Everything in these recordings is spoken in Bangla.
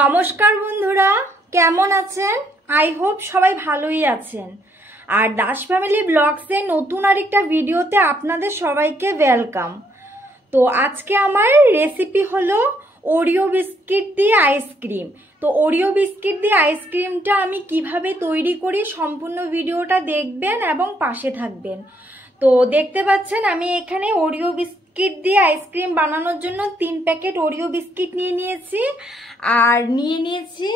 নমস্কার বন্ধুরা, কেমন আছেন? আই হোপ সবাই ভালোই আছেন। আর দাস ফ্যামিলি ব্লগসে নতুন আরেকটা ভিডিওতে আপনাদের সবাইকে ওয়েলকাম। তো আজকে আমার রেসিপি হলো ওরিও বিস্কিট দিয়ে আইসক্রিম। তো ওরিও বিস্কিট দিয়ে আইসক্রিমটা আমি কিভাবে তৈরি করি সম্পূর্ণ ভিডিওটা দেখবেন এবং পাশে থাকবেন। তো দেখতে পাচ্ছেন আমি এখানে ওরিও বিস্কিট দিয়ে আইসক্রিম বানানোর জন্য 3 প্যাকেট ওরিও বিস্কিট নিয়ে নিয়েছি, আর নিয়ে নিয়েছি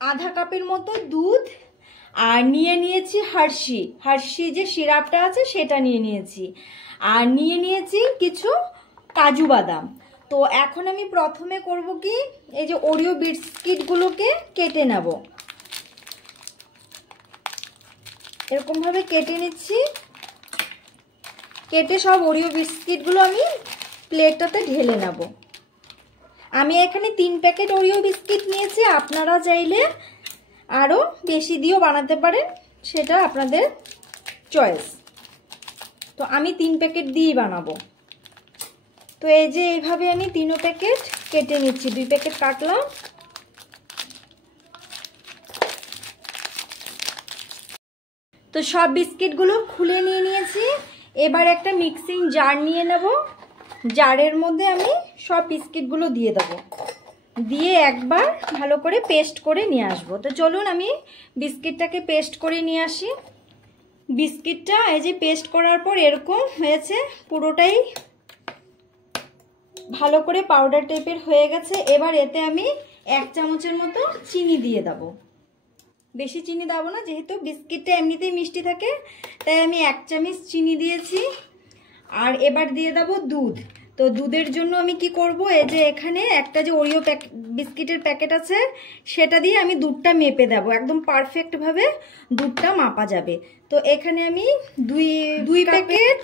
আধা কাপের মতো দুধ, আর নিয়ে নিয়েছি হার্শি যে সিরাপটা আছে সেটা নিয়ে নিয়েছি, আর নিয়ে নিয়েছি কিছু কাজু বাদাম। তো এখন আমি প্রথমে করব কি, এই যে ওরিও বিস্কিটগুলোকে কেটে নেব। এরকমভাবে কেটে নিচ্ছি। কেটে সব ওরিও বিস্কিটগুলো আমি প্লেটটাতে ঢেলে নেব। আমি এখানে 3 প্যাকেট ওরিও বিস্কিট নিয়েছি, আপনারা চাইলে আরও বেশি দিয়েও বানাতে পারেন, সেটা আপনাদের চয়েস। তো আমি 3 প্যাকেট দিয়েই বানাবো। তো এই যে এইভাবে আমি 3 প্যাকেট কেটে নিচ্ছি। 2 প্যাকেট কাটলাম। তো সব বিস্কিটগুলো খুলে নিয়ে নিয়েছি। এবার একটা মিক্সিং জার নিয়ে নেব। জারের মধ্যে আমি সব বিস্কিটগুলো দিয়ে দেবো, দিয়ে একবার ভালো করে পেস্ট করে নিয়ে আসবো। তো চলুন আমি বিস্কিটটাকে পেস্ট করে নিয়ে আসি। বিস্কিটটা এই যে পেস্ট করার পর এরকম হয়েছে, পুরোটাই ভালো করে পাউডার টাইপের হয়ে গেছে। এবার এতে আমি 1 চামচের মতো চিনি দিয়ে দেবো। বেশি চিনি দেবো না, যেহেতু বিস্কিটটা এমনিতেই মিষ্টি থাকে, তাই আমি 1 চামচ চিনি দিয়েছি। আর এবার দিয়ে দেবো দুধ। তো দুধের জন্য আমি কি করব, এই যে এখানে একটা যে ওরিও বিস্কিটের প্যাকেট আছে সেটা দিয়ে আমি দুধটা মেপে দেবো, একদম পারফেক্টভাবে দুধটা মাপা যাবে। তো এখানে আমি দুই প্যাকেট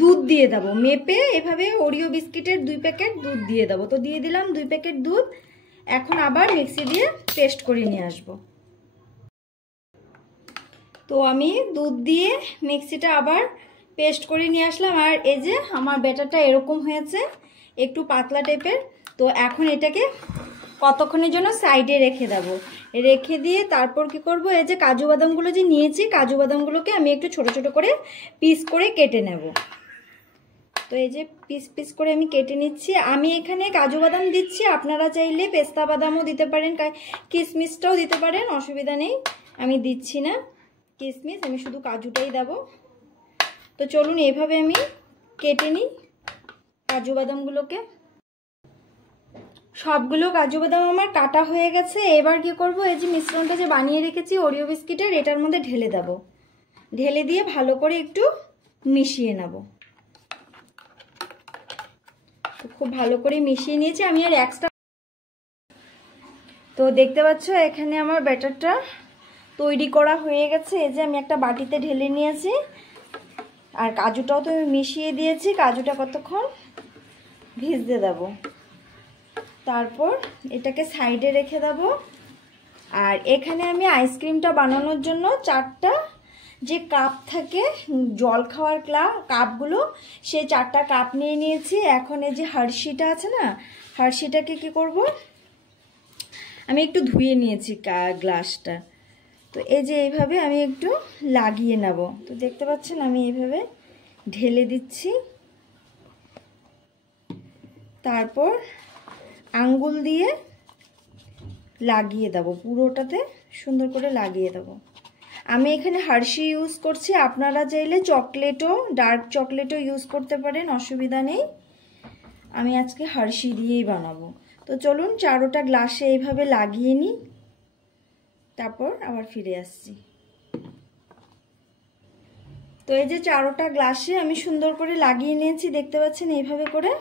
দুধ দিয়ে দেবো মেপে, এভাবে ওরিও বিস্কিটের 2 প্যাকেট দুধ দিয়ে দেবো। তো দিয়ে দিলাম 2 প্যাকেট দুধ। এখন আবার মিক্সি দিয়ে পেস্ট করে নিয়ে আসবো। তো আমি দুধ দিয়ে মিক্সিটা আবার পেস্ট করে নিয়ে আসলাম। আর এই যে আমার ব্যাটারটা এরকম হয়েছে, একটু পাতলা টাইপের। তো এখন এটাকে কতক্ষণের জন্য সাইডে রেখে দেব। রেখে দিয়ে তারপর কি করব, এই যে কাজু বাদামগুলো যে নিয়েছি, কাজু বাদামগুলোকে আমি একটু ছোট ছোট করে পিস করে কেটে নেব। তো এই যে পিস পিস করে আমি কেটে নিচ্ছি। আমি এখানে কাজু বাদাম দিচ্ছি, আপনারা চাইলে পেস্তা বাদামও দিতে পারেন, কিশমিশটাও দিতে পারেন, অসুবিধা নেই। আমি দিচ্ছি না কিশমিশ, আমি শুধু কাজুটাই দেব। তো চলুন এইভাবে আমি কেটে নিই কাজু বাদামগুলোকে। সবগুলো কাজু বাদাম আমার কাটা হয়ে গেছে। এবার কি করব, এই যে মিশ্রণটা যে বানিয়ে রেখেছি ওরিও বিস্কিটের, এটার মধ্যে ঢেলে দেব। ঢেলে দিয়ে ভালো করে একটু মিশিয়ে নেব। তো খুব ভালো করে মিশিয়ে নিয়েছি আমি। আর এক্সট্রা তো দেখতে পাচ্ছ এখানে আমার ব্যাটারটা তৈরি করা হয়ে গেছে। এই যে আমি একটা বাটিতে ঢেলে নিয়েছি, আর কাজুটাও তো আমি মিশিয়ে দিয়েছি। কাজুটা কতক্ষণ ভিজতে দেব, তারপর এটাকে সাইডে রেখে দেব। আর এখানে আমি আইসক্রিমটা বানানোর জন্য 4টা যে কাপ থাকে জল খাওয়ার কাপগুলো, সেই 4টা কাপ নিয়ে নিয়েছি। এখন এই যে হার্শিটা আছে না, হার্শিটাকে কি করব, আমি একটু ধুয়ে নিয়েছি গ্লাসটা। তো এই যে এইভাবে আমি একটু লাগিয়ে নেব। তো দেখতে পাচ্ছেন আমি এইভাবে ঢেলে দিচ্ছি। তারপর আঙ্গুল দিয়ে লাগিয়ে দেব, পুরোটাতে সুন্দর করে লাগিয়ে দেব। আমি এখানে হার্শি ইউজ করছি, আপনারা চাইলে চকলেটও, ডার্ক চকলেটও ইউজ করতে পারেন, অসুবিধা নেই। আমি আজকে হার্শি দিয়েই বানাবো। তো চলুন 4টা গ্লাসে এইভাবে লাগিয়ে নিই, তারপর আবার ফিরে আসছি। তো এই যে 4টা গ্লাসে আমি সুন্দর করে লাগিয়ে নিয়েছি, দেখতে পাচ্ছেন এইভাবে করে,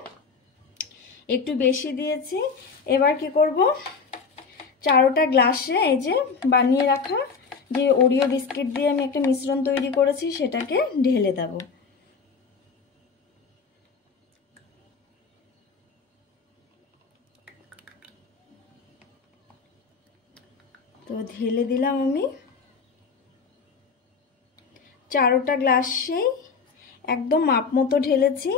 একটু বেশি দিয়েছি। এবার কি করব, 4টা গ্লাসে এই যে বানিয়ে রাখা যে ওরিও বিস্কিট দিয়ে আমি একটা মিশ্রণ তৈরি করেছি সেটাকে ঢেলে দেব। তো ঢেলে দিলাম আমি 4টা গ্লাসেই একদম মাপ মতো ঢেলেছি।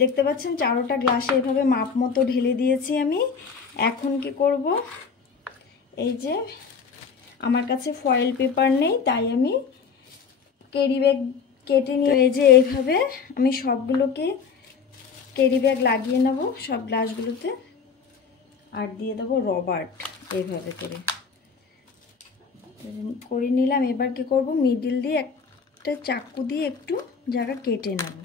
দেখতে পাচ্ছেন চারোটা গ্লাসে এভাবে মাপ মতো ঢেলে দিয়েছি আমি। এখন কি করব, এই যে আমার কাছে ফয়েল পেপার নেই, তাই আমি ক্যারি ব্যাগ কেটে নিয়ে এই যে এইভাবে আমি সবগুলোকে ক্যারি ব্যাগ লাগিয়ে নেব সব গ্লাসগুলোতে, আর দিয়ে দেবো রবার্ট এইভাবে করে নিলাম। এবার কি করব, মিডিল দিয়ে একটা চাকু দিয়ে একটু জায়গা কেটে নেব।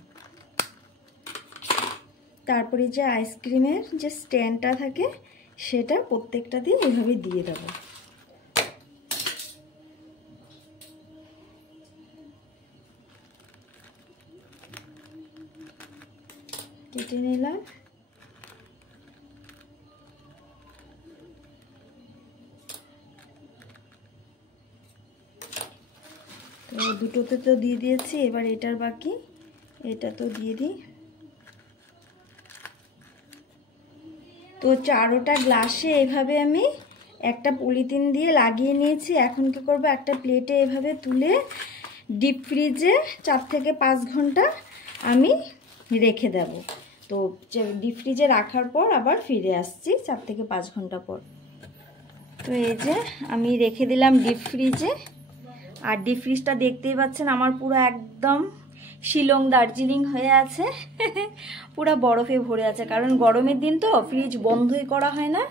তারপরে যে আইসক্রিমের যে স্ট্যান্ডটা থাকে সেটা প্রত্যেকটা দিয়ে এইভাবে দিয়ে দেব। কেটে নিলাম। তো দুটোতে তো দিয়ে দিয়েছি, এবার এটার বাকি, এটা তো দিয়ে দিই। তো চারোটা গ্লাসে এভাবে আমি একটা পলিথিন দিয়ে লাগিয়ে নিয়েছি। এখন কি করব, একটা প্লেটে এভাবে তুলে ডিপ ফ্রিজে 4 থেকে 5 ঘন্টা আমি রেখে দেব। তো ডিপ ফ্রিজে রাখার পর আবার ফিরে আসছি 4 থেকে 5 ঘন্টা পর। তো এই যে আমি রেখে দিলাম ডিপ ফ্রিজে। আর ডিপ ফ্রিজটা দেখতেই পাচ্ছেন আমার পুরো একদম শিলং দার্জিলিং হয়ে আছে, পুরো বরফে ভরে আছে। কারণ গরমের দিন তো ফ্রিজ বন্ধই করা হয় না,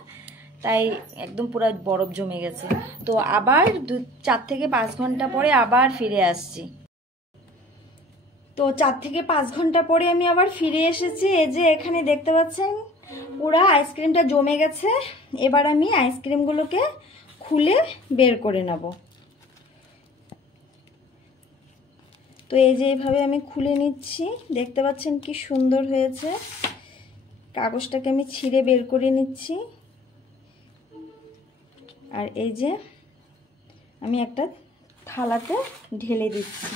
তাই একদম পুরো বরফ জমে গেছে। তো আবার 4 থেকে 5 ঘন্টা পরে আবার ফিরে আসছি। তো 4 থেকে 5 ঘন্টা পরে আমি আবার ফিরে এসেছি। এই যে এখানে দেখতে পাচ্ছেন পুরো আইসক্রিমটা জমে গেছে। এবার আমি আইসক্রিমগুলোকে খুলে বের করে নেব। তো এই যে এইভাবে আমি খুলে নিচ্ছি, দেখতে পাচ্ছেন কি সুন্দর হয়েছে। কাগজটাকে আমি ছিঁড়ে বের করে নিচ্ছি। আর এই যে আমি একটা থালাতে ঢেলে দিচ্ছি,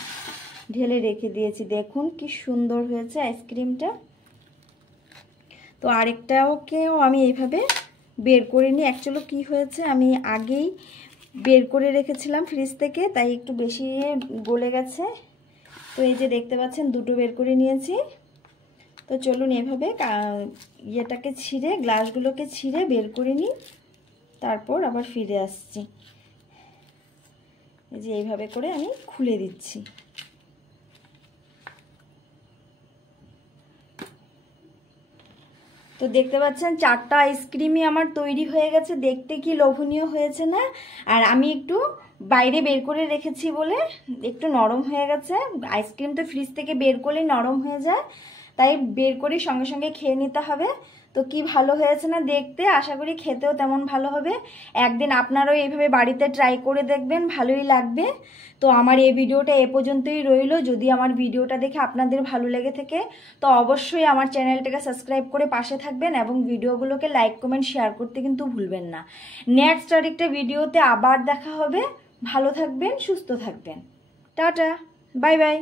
ঢেলে রেখে দিয়েছি। দেখুন কি সুন্দর হয়েছে আইসক্রিমটা। তো আরেকটাকেও আমি এইভাবে বের করে নিই। অ্যাকচুয়ালি কি হয়েছে, আমি আগেই বের করে রেখেছিলাম ফ্রিজ থেকে, তাই একটু বেশি গলে গেছে। তো এই যে দেখতে পাচ্ছেন দুটো বের করে নিয়েছি। তো চলুন এভাবে ইয়েটাকে ছিঁড়ে, গ্লাসগুলোকে ছিঁড়ে বের করে নিই, তারপর আবার ফিরে আসছি। এই যে এইভাবে করে আমি খুলে দিচ্ছি। তো দেখতে পাচ্ছেন 4টা আইসক্রিমই আমার তৈরি হয়ে গেছে। দেখতে কি লোভনীয় হয়েছে না? আর আমি একটু বাইরে বের করে রেখেছি বলে একটু নরম হয়ে গেছে। আইসক্রিম তো ফ্রিজ থেকে বের করলেই নরম হয়ে যায়, তাই বের করে সঙ্গে সঙ্গে খেয়ে নিতে হবে। তো কি ভালো হয়েছে না দেখতে, আশা করি খেতেও তেমন ভালো হবে। একদিন আপনারাও এইভাবে বাড়িতে ট্রাই করে দেখবেন, ভালোই লাগবে। তো আমার এই ভিডিওটা এ পর্যন্তই রইল। যদি আমার ভিডিওটা দেখে আপনাদের ভালো লেগে থাকে তো অবশ্যই আমার চ্যানেলটাকে সাবস্ক্রাইব করে পাশে থাকবেন এবং ভিডিওগুলোকে লাইক কমেন্ট শেয়ার করতে কিন্তু ভুলবেন না। নেক্সট আরেকটা ভিডিওতে আবার দেখা হবে। ভালো থাকবেন, সুস্থ থাকবেন। Tata, bye bye.